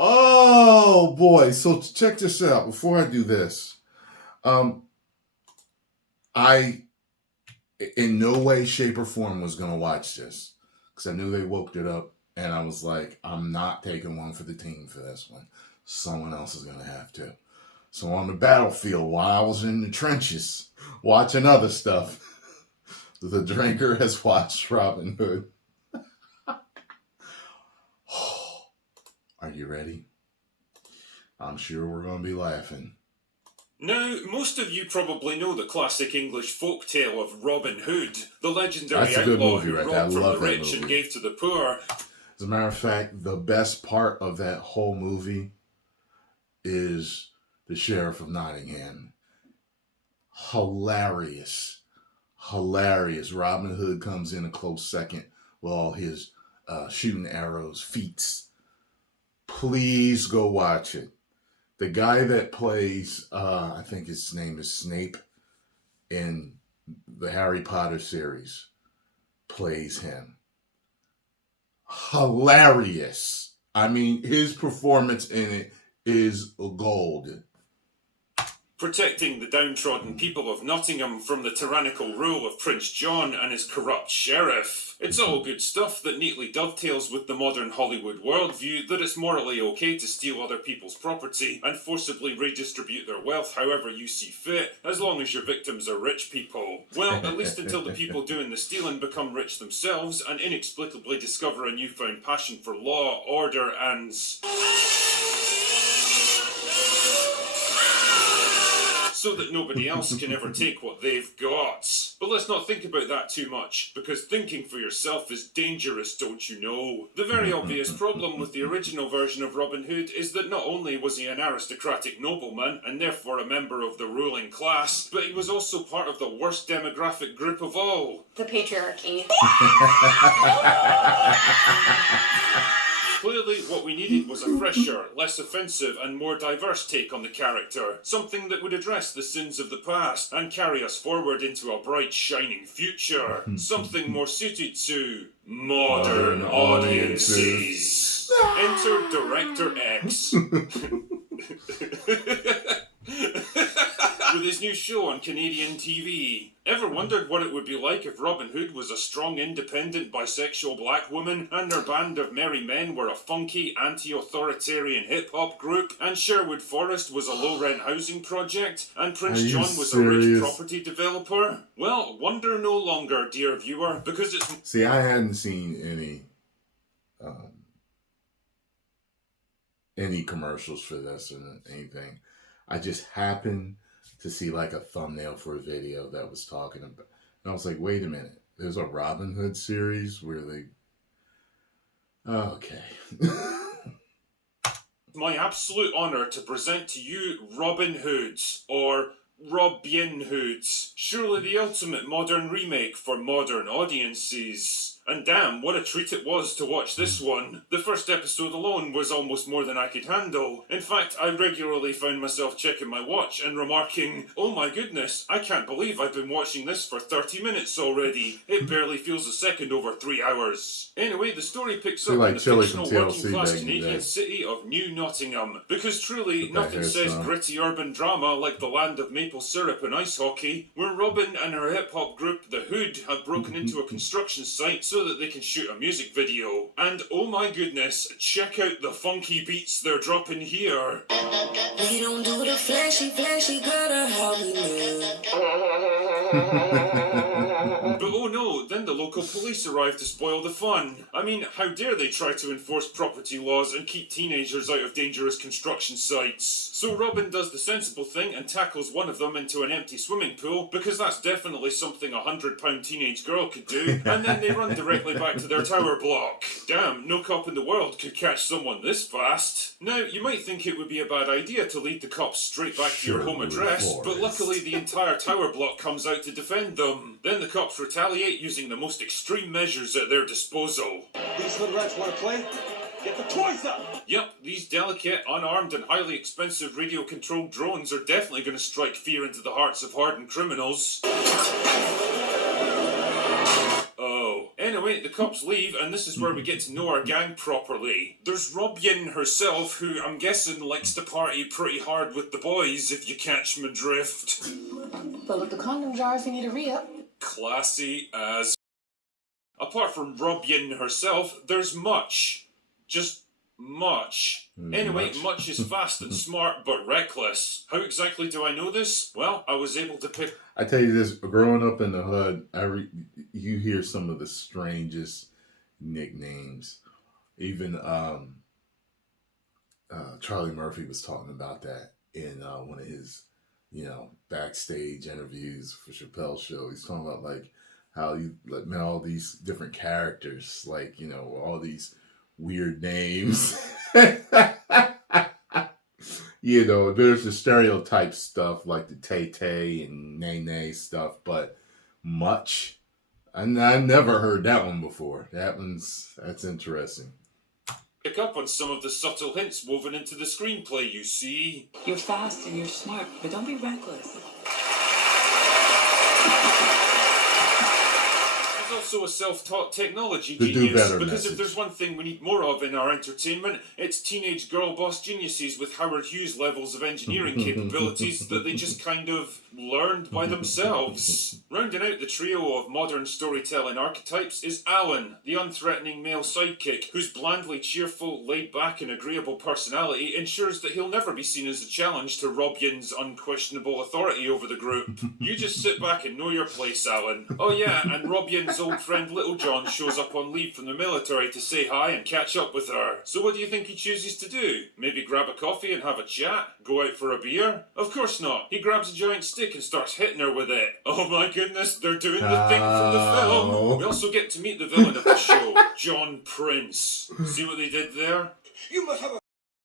Oh boy! So check this out. Before I do this, I, in no way, shape, or form, was gonna watch this because I knew they woke it up, and I was like, I'm not taking one for the team for this one. Someone else is gonna have to. So on the battlefield, while I was in the trenches watching other stuff, the drinker has watched Robin Hood. Are you ready? I'm sure we're going to be laughing. Now, most of you probably know the classic English folk tale of Robin Hood, the legendary outlaw who robbed from the rich and gave to the poor. As a matter of fact, the best part of that whole movie is the Sheriff of Nottingham. Hilarious. Robin Hood comes in a close second with all his shooting arrows, feats. Please go watch it. The guy that plays, I think his name is Snape in the Harry Potter series, plays him. Hilarious. I mean, his performance in it is gold. Protecting the downtrodden people of Nottingham from the tyrannical rule of Prince John and his corrupt sheriff. It's all good stuff that neatly dovetails with the modern Hollywood worldview that it's morally okay to steal other people's property and forcibly redistribute their wealth however you see fit, as long as your victims are rich people. Well, at least until the people doing the stealing become rich themselves and inexplicably discover a newfound passion for law, order, and... so that nobody else can ever take what they've got. But let's not think about that too much, because thinking for yourself is dangerous, don't you know? The very obvious problem with the original version of Robin Hood is that not only was he an aristocratic nobleman, and therefore a member of the ruling class, but he was also part of the worst demographic group of all. The patriarchy. Clearly, what we needed was a fresher, less offensive, and more diverse take on the character. Something that would address the sins of the past and carry us forward into a bright, shining future. Something more suited to modern audiences. Enter Director X. With his new show on Canadian TV. Ever wondered what it would be like if Robin Hood was a strong, independent, bisexual black woman, and her band of merry men were a funky, anti-authoritarian hip-hop group, and Sherwood Forest was a low-rent housing project, and Prince John was a rich property developer? Well, wonder no longer, dear viewer, because it's... See, I hadn't seen any commercials for this or anything. I just happened to see like a thumbnail for a video that was talking about, and I was like, wait a minute, there's a Robin Hood series where they... Okay. My absolute honour to present to you Robin Hood, or Robyn Hood, surely the ultimate modern remake for modern audiences. And damn, what a treat it was to watch this one. The first episode alone was almost more than I could handle. In fact, I regularly found myself checking my watch and remarking, oh my goodness, I can't believe I've been watching this for 30 minutes already. It barely feels a second over 3 hours. Anyway, the story picks up in the fictional working-class Canadian city of New Nottingham. Because truly, nothing says gritty urban drama like the land of maple syrup and ice hockey, where Robyn and her hip-hop group, The Hood, have broken into a construction site so that they can shoot a music video. And oh my goodness, check out the funky beats they're dropping here. We don't do the flashy, gotta help me live. But oh no, then the local police arrive to spoil the fun. I mean, how dare they try to enforce property laws and keep teenagers out of dangerous construction sites? So Robyn does the sensible thing and tackles one of them into an empty swimming pool, because that's definitely something a 100-pound teenage girl could do, and then they run directly back to their tower block. Damn, no cop in the world could catch someone this fast. Now, you might think it would be a bad idea to lead the cops straight back to your home address, but luckily the entire tower block comes out to defend them. Then the cops retaliate using the most extreme measures at their disposal. These hood rats want to play? Get the toys up! Yep, these delicate, unarmed and highly expensive radio-controlled drones are definitely going to strike fear into the hearts of hardened criminals. Oh. Anyway, Anyway, the cops leave, and this is where we get to know our gang properly. There's Robyn herself, who I'm guessing likes to party pretty hard with the boys, if you catch my drift. Fill up the condom jar if you need a re-up. Classy as. Apart from Robyn herself, there's Much. Just Much. Anyway, Much is fast and smart, but reckless. How exactly do I know this? Well, I was able to pick... I tell you this, growing up in the hood, you hear some of the strangest nicknames. Even Charlie Murphy was talking about that in one of his, backstage interviews for Chappelle's show. He's talking about like how you met all these different characters, like, all these weird names. There's the stereotype stuff like the Tay-Tay and Nay-Nay stuff, but Much, I never heard that one before. That's interesting. Pick up on some of the subtle hints woven into the screenplay, you see. You're fast and you're smart, but don't be reckless. He's also a self-taught technology The do genius, better because message. if there's one thing we need more of in our entertainment, it's teenage girl boss geniuses with Howard Hughes levels of engineering capabilities that they just kind of learned by themselves. Rounding out the trio of modern storytelling archetypes is Alan, the unthreatening male sidekick, whose blandly cheerful, laid-back and agreeable personality ensures that he'll never be seen as a challenge to Robyn's unquestionable authority over the group. You just sit back and know your place, Alan. Oh yeah, and Robyn's old friend Little John shows up on leave from the military to say hi and catch up with her. So what do you think he chooses to do? Maybe grab a coffee and have a chat? Go out for a beer? Of course not. He grabs a giant stick and starts hitting her with it. Oh my goodness, they're doing the thing from the film. We also get to meet the villain of the show, John Prince. See what they did there? You must have a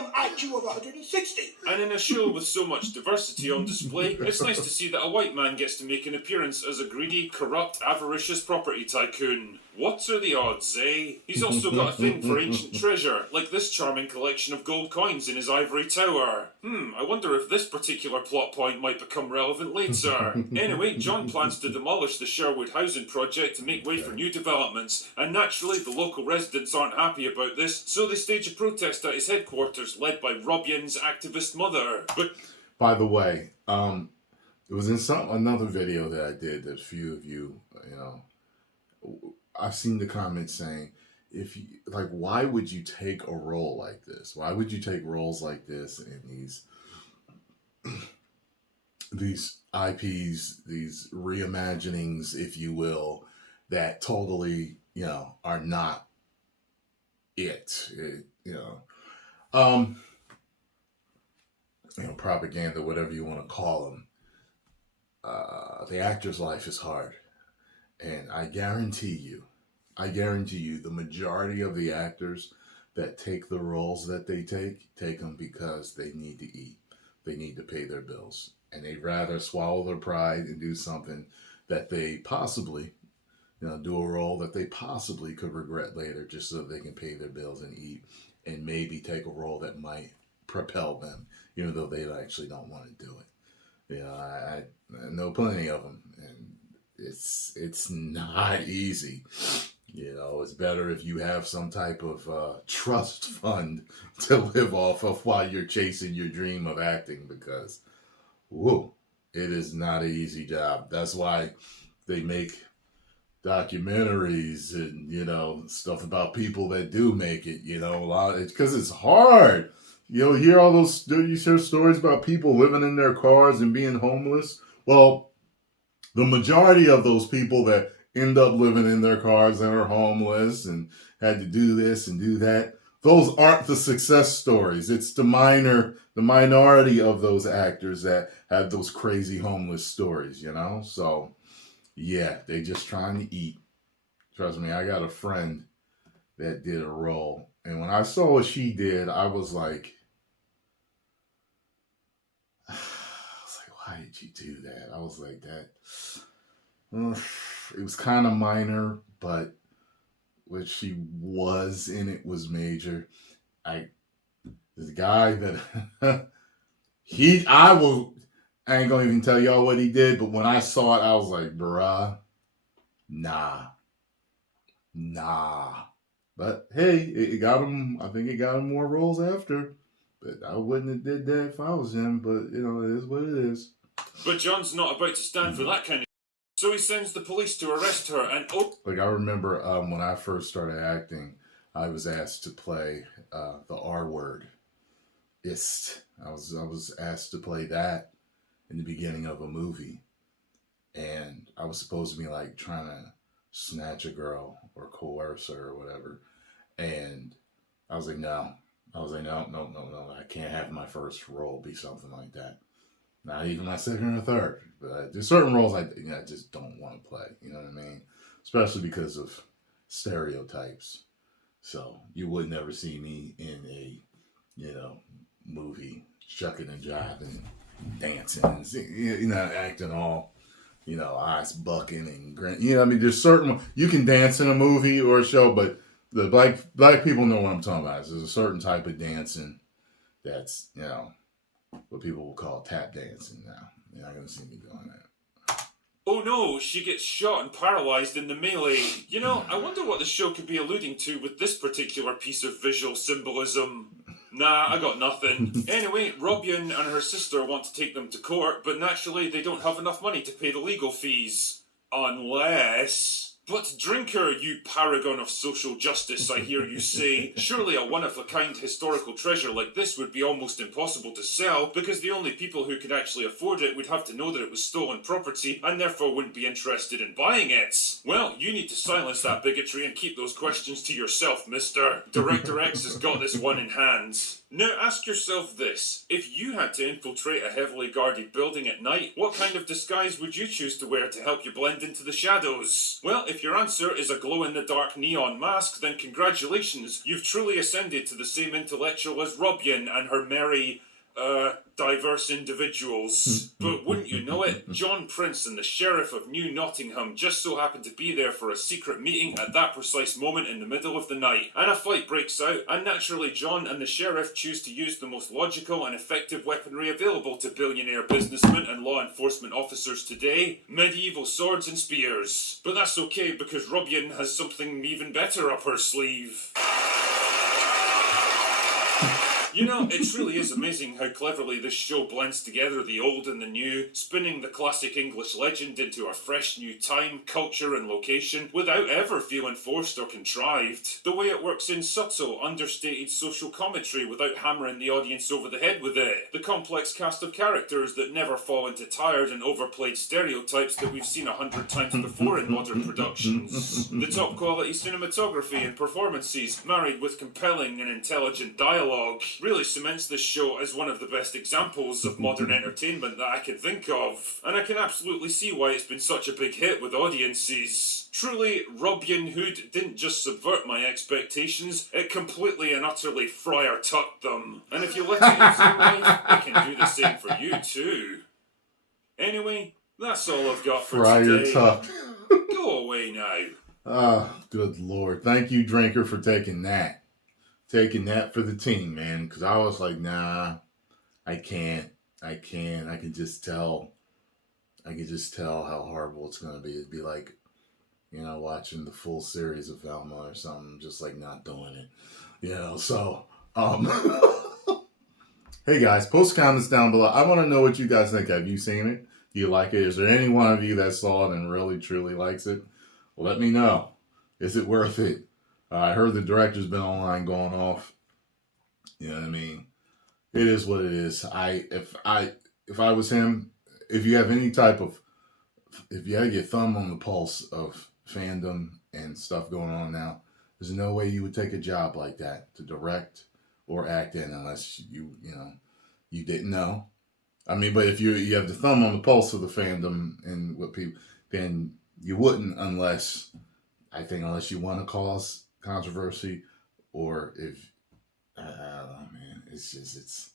IQ of 160. And in a show with so much diversity on display, it's nice to see that a white man gets to make an appearance as a greedy, corrupt, avaricious property tycoon. What are the odds, eh? He's also got a thing for ancient treasure, like this charming collection of gold coins in his ivory tower. I wonder if this particular plot point might become relevant later. Anyway, John plans to demolish the Sherwood housing project to make way for new developments, and naturally the local residents aren't happy about this, so they stage a protest at his headquarters led by Robyn's activist mother. But By the way, it was in another video that I did that a few of you, I've seen the comments saying, why would you take a role like this? Why would you take roles like this in these IPs, these reimaginings, if you will, that totally, are not propaganda, whatever you want to call them. The actor's life is hard. And I guarantee you, the majority of the actors that take the roles that they take them because they need to eat. They need to pay their bills. And they'd rather swallow their pride and do something that they possibly, do a role that they possibly could regret later just so they can pay their bills and eat, and maybe take a role that might propel them, even though they actually don't want to do it. I know plenty of them, and it's not easy. It's better if you have some type of trust fund to live off of while you're chasing your dream of acting, because, it is not an easy job. That's why they make documentaries and, stuff about people that do make it, a lot. It's because it's hard. You hear stories about people living in their cars and being homeless. Well, the majority of those people that end up living in their cars and are homeless and had to do this and do that, those aren't the success stories. It's the minority of those actors that have those crazy homeless stories, So, yeah, they just trying to eat. Trust me, I got a friend that did a role, and when I saw what she did, I was like, why did you do that? I was like, that. It was kind of minor, but what she was in it was major. This guy that I ain't gonna even tell y'all what he did, but when I saw it, I was like, bruh, nah. Nah. But hey, it got him. I think it got him more roles after. But I wouldn't have did that if I was him. But it is what it is. But John's not about to stand for that kind of. So he sends the police to arrest her, and Like I remember when I first started acting, I was asked to play the R word. Ist. I was asked to play that in the beginning of a movie, and I was supposed to be like trying to snatch a girl or coerce her or whatever, and I was like, no. I was like, no. I can't have my first role be something like that. Not even my second or third. But there's certain roles I just don't want to play. You know what I mean? Especially because of stereotypes. So you would never see me in a, movie shucking and jiving, dancing, and acting all, eyes bucking and grin. I mean, there's certain you can dance in a movie or a show, but the black people know what I'm talking about. There's a certain type of dancing that's what people will call tap dancing now. You're not gonna see me doing that. oh no, she gets shot and paralyzed in the melee. I wonder what the show could be alluding to with this particular piece of visual symbolism. Nah, I got nothing. Anyway, Robyn and her sister want to take them to court, but naturally they don't have enough money to pay the legal fees. Unless... But Drinker, you paragon of social justice, I hear you say. Surely a one-of-a-kind historical treasure like this would be almost impossible to sell, because the only people who could actually afford it would have to know that it was stolen property, and therefore wouldn't be interested in buying it. Well, you need to silence that bigotry and keep those questions to yourself, mister. Director X has got this one in hand. Now ask yourself this. If you had to infiltrate a heavily guarded building at night, what kind of disguise would you choose to wear to help you blend into the shadows? Well, if your answer is a glow-in-the-dark neon mask, then congratulations. You've truly ascended to the same intellectual as Robyn and her merry, diverse individuals. But wouldn't you know it, John Prince and the Sheriff of New Nottingham just so happened to be there for a secret meeting at that precise moment in the middle of the night. And a fight breaks out, and naturally John and the Sheriff choose to use the most logical and effective weaponry available to billionaire businessmen and law enforcement officers today: medieval swords and spears. But that's okay, because Robyn has something even better up her sleeve. It truly is amazing how cleverly this show blends together the old and the new, spinning the classic English legend into a fresh new time, culture and location without ever feeling forced or contrived. The way it works in subtle, understated social commentary without hammering the audience over the head with it. The complex cast of characters that never fall into tired and overplayed stereotypes that we've seen 100 times before in modern productions. The top quality cinematography and performances, married with compelling and intelligent dialogue, really cements this show as one of the best examples of modern entertainment that I can think of, and I can absolutely see why it's been such a big hit with audiences. Truly, Robyn Hood didn't just subvert my expectations, it completely and utterly Friar Tucked them. And if you let it live your life, it can do the same for you too. Anyway, that's all I've got for Friar today. Tucked. Go away now. Ah, good Lord. Thank you, Drinker, for taking that. Taking that for the team, man. Because I was like, nah, I can't. I can just tell. I can just tell how horrible it's going to be. It'd be like, watching the full series of Velma or something, just like not doing it. So, hey guys, post comments down below. I want to know what you guys think. Have you seen it? Do you like it? Is there any one of you that saw it and really, truly likes it? Well, let me know. Is it worth it? I heard the director's been online going off. You know what I mean? It is what it is. If I was him, if you have your thumb on the pulse of fandom and stuff going on now, there's no way you would take a job like that to direct or act in unless you didn't know. I mean, but if you have the thumb on the pulse of the fandom and what people, then you wouldn't unless you want to cause controversy, or if I don't know, man. It's